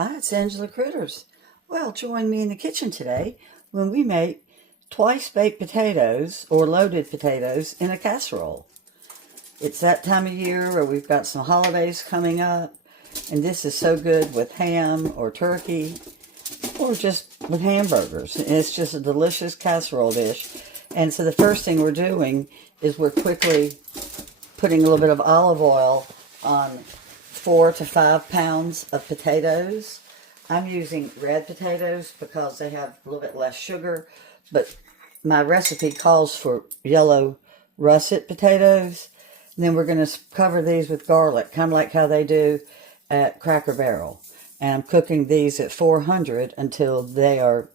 Hi, it's Angela Critters. Well, join me in the kitchen today when we make twice baked potatoes or loaded potatoes in a casserole. It's that time of year where we've got some holidays coming up, and this is so good with ham or turkey or just with hamburgers. And it's just a delicious casserole dish. And so the first thing we're doing is we're quickly putting a little bit of olive oil on 4 to 5 pounds of potatoes. I'm using red potatoes because they have a little bit less sugar, but my recipe calls for yellow russet potatoes. And then we're going to cover these with garlic, kind of like how they do at Cracker Barrel. And I'm cooking these at 400 until they are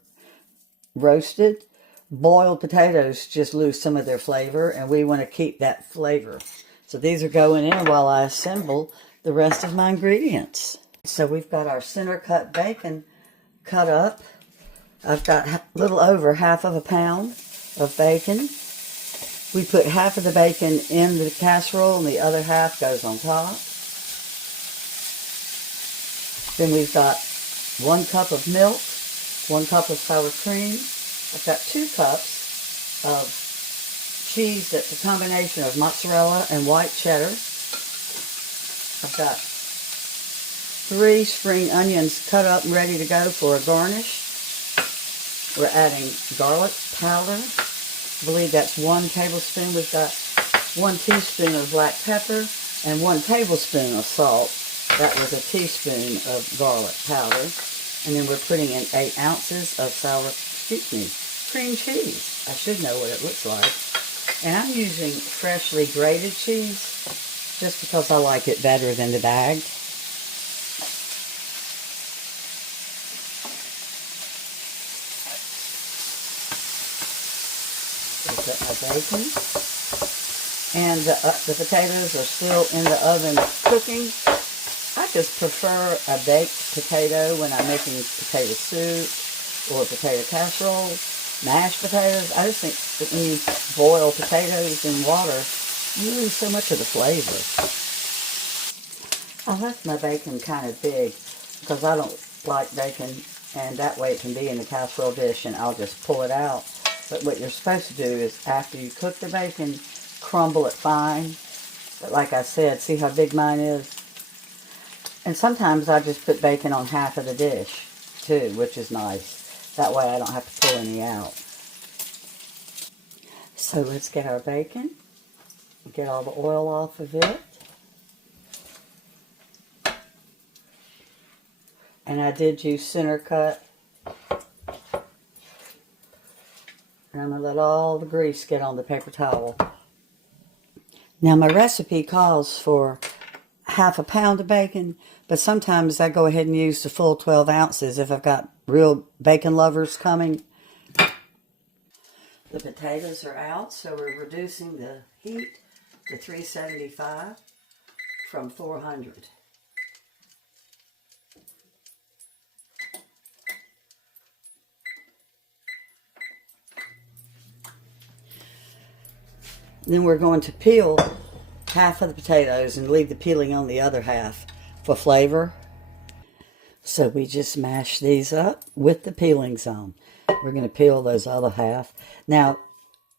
roasted. Boiled potatoes just lose some of their flavor, and we want to keep that flavor. So these are going in while I assemble the rest of my ingredients. So we've got our center cut bacon cut up. I've got a little over half of a pound of bacon. We put half of the bacon in the casserole and the other half goes on top. Then we've got 1 cup of milk, 1 cup of sour cream. I've got 2 cups of cheese that's a combination of mozzarella and white cheddar. I've got 3 spring onions cut up and ready to go for a garnish. We're adding garlic powder. I believe that's 1 tablespoon. We've got 1 teaspoon of black pepper and 1 tablespoon of salt. That was a teaspoon of garlic powder. And then we're putting in 8 ounces of cream cheese. I should know what it looks like. And I'm using freshly grated cheese just because I like it better than the bagged. Put my bacon. And the potatoes are still in the oven cooking. I just prefer a baked potato when I'm making potato soup or potato casserole. Mashed potatoes, I just think that when you boil potatoes in water, you lose so much of the flavor. I left my bacon kind of big because I don't like bacon, and that way it can be in the casserole dish and I'll just pull it out. But what you're supposed to do is after you cook the bacon, crumble it fine. But like I said, see how big mine is? And sometimes I just put bacon on half of the dish too, which is nice. That way I don't have to pull any out. So let's get our bacon. Get all the oil off of it. And I did use center cut. And I'm going to let all the grease get on the paper towel. Now my recipe calls for half a pound of bacon, but sometimes I go ahead and use the full 12 ounces if I've got real bacon lovers coming. The potatoes are out, so we're reducing the heat to 375 from 400. Then we're going to peel half of the potatoes and leave the peeling on the other half for flavor. So we just mash these up with the peelings on. We're going to peel those other half. Now,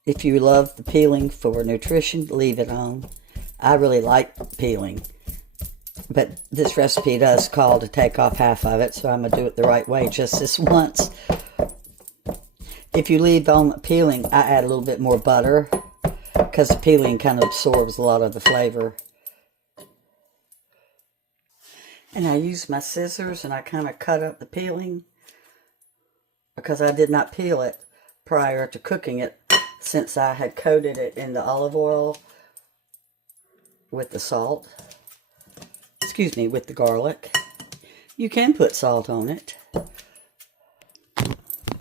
if you love the peeling for nutrition, leave it on. I really like peeling. But this recipe does call to take off half of it, so I'm going to do it the right way just this once. If you leave on the peeling, I add a little bit more butter because the peeling kind of absorbs a lot of the flavor. And I use my scissors and I kind of cut up the peeling because I did not peel it prior to cooking it since I had coated it in the olive oil with the salt. Excuse me, with the garlic. You can put salt on it.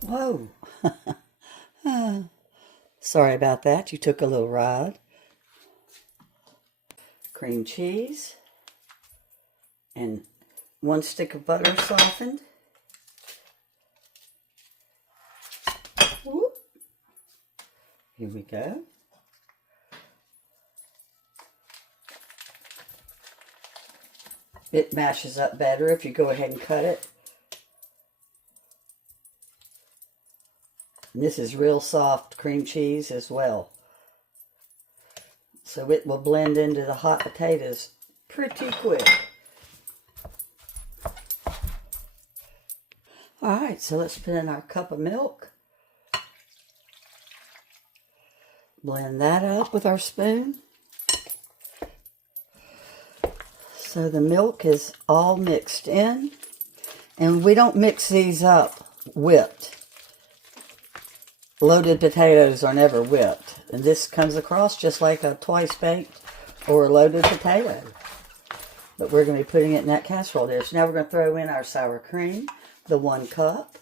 Whoa. Sorry about that. You took a little ride. Cream cheese. And 1 stick of butter softened. Whoop. Here we go. It mashes up better if you go ahead and cut it. And this is real soft cream cheese as well. So it will blend into the hot potatoes pretty quick. Alright, so let's put in our cup of milk. Blend that up with our spoon. So the milk is all mixed in. And we don't mix these up whipped. Loaded potatoes are never whipped. And this comes across just like a twice baked or a loaded potato. But we're going to be putting it in that casserole dish. Now we're going to throw in our sour cream, the 1 cup.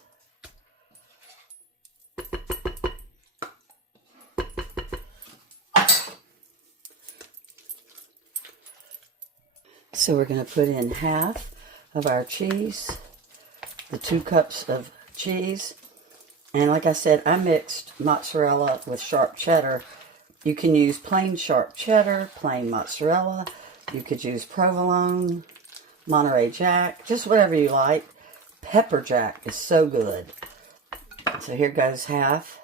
So we're going to put in half of our cheese, the 2 cups of cheese. And like I said, I mixed mozzarella with sharp cheddar. You can use plain sharp cheddar, plain mozzarella. You could use provolone, Monterey Jack, just whatever you like. Pepper Jack is so good. So here goes half.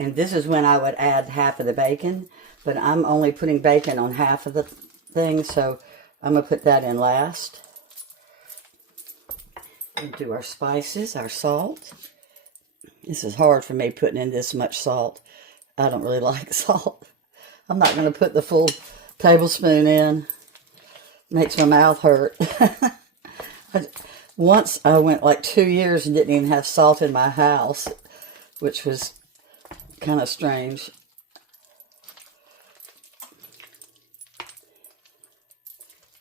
And this is when I would add half of the bacon, but I'm only putting bacon on half of the thing, so I'm going to put that in last. And do our spices, our salt. This is hard for me putting in this much salt. I don't really like salt. I'm not going to put the full tablespoon in. Makes my mouth hurt. Once I went like 2 years and didn't even have salt in my house, which was kind of strange.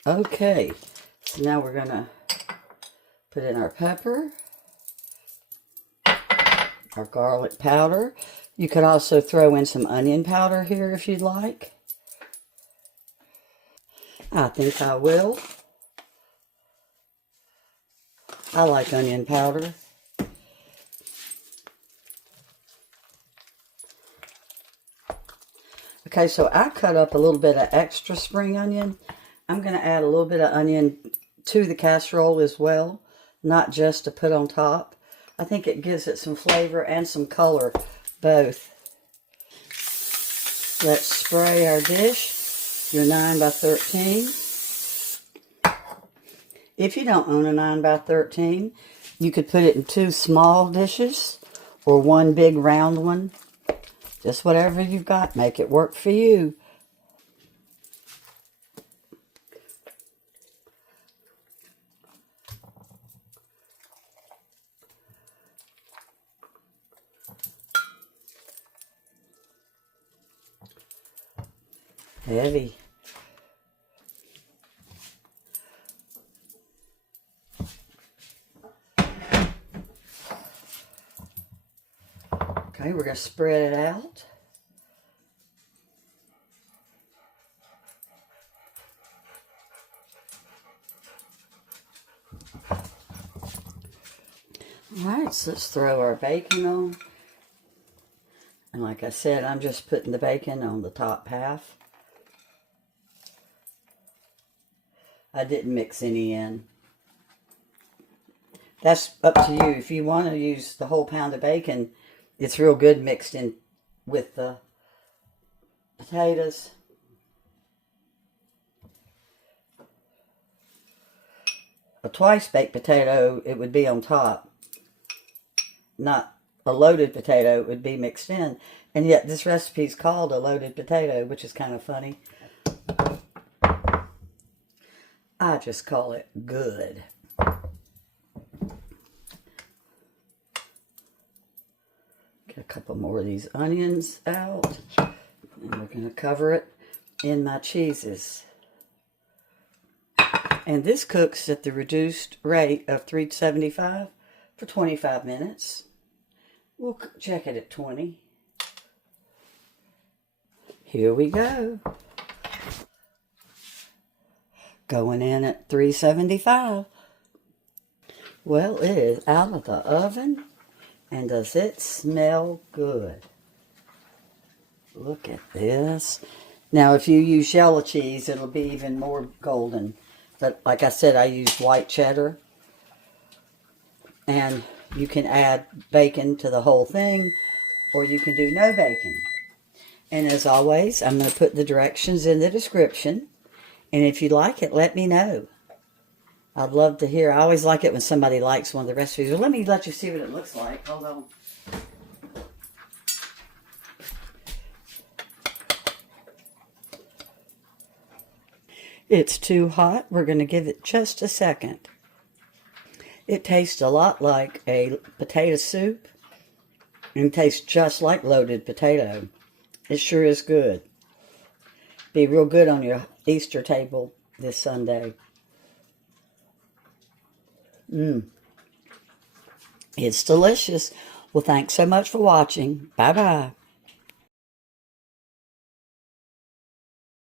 Okay, so now we're going to put in our pepper, our garlic powder. You could also throw in some onion powder here if you'd like. I think I will. I like onion powder. Okay, so I cut up a little bit of extra spring onion. I'm going to add a little bit of onion to the casserole as well, not just to put on top. I think it gives it some flavor and some color, both. Let's spray our dish, your 9 by 13. If you don't own a 9 by 13, you could put it in 2 small dishes or 1 big round one. Just whatever you've got, make it work for you. Heavy. Okay, we're going to spread it out. Alright, so let's throw our bacon on. And like I said, I'm just putting the bacon on the top half. I didn't mix any in. That's up to you. If you want to use the whole pound of bacon, it's real good mixed in with the potatoes. A twice baked potato, it would be on top. Not a loaded potato, it would be mixed in. And yet this recipe is called a loaded potato, which is kind of funny. I just call it good. Get a couple more of these onions out. And we're going to cover it in my cheeses. And this cooks at the reduced rate of 375 for 25 minutes. We'll check it at 20. Here we go. Going in at 375. Well, it is out of the oven. And does it smell good? Look at this. Now, if you use yellow cheese, it'll be even more golden. But like I said, I use white cheddar. And you can add bacon to the whole thing, or you can do no bacon. And as always, I'm going to put the directions in the description. And if you like it, let me know. I'd love to hear. I always like it when somebody likes one of the recipes. Well, let me let you see what it looks like. Hold on. It's too hot. We're going to give it just a second. It tastes a lot like a potato soup and tastes just like loaded potato. It sure is good. Be real good on your Easter table this Sunday. It's delicious. Well, thanks so much for watching. Bye-bye.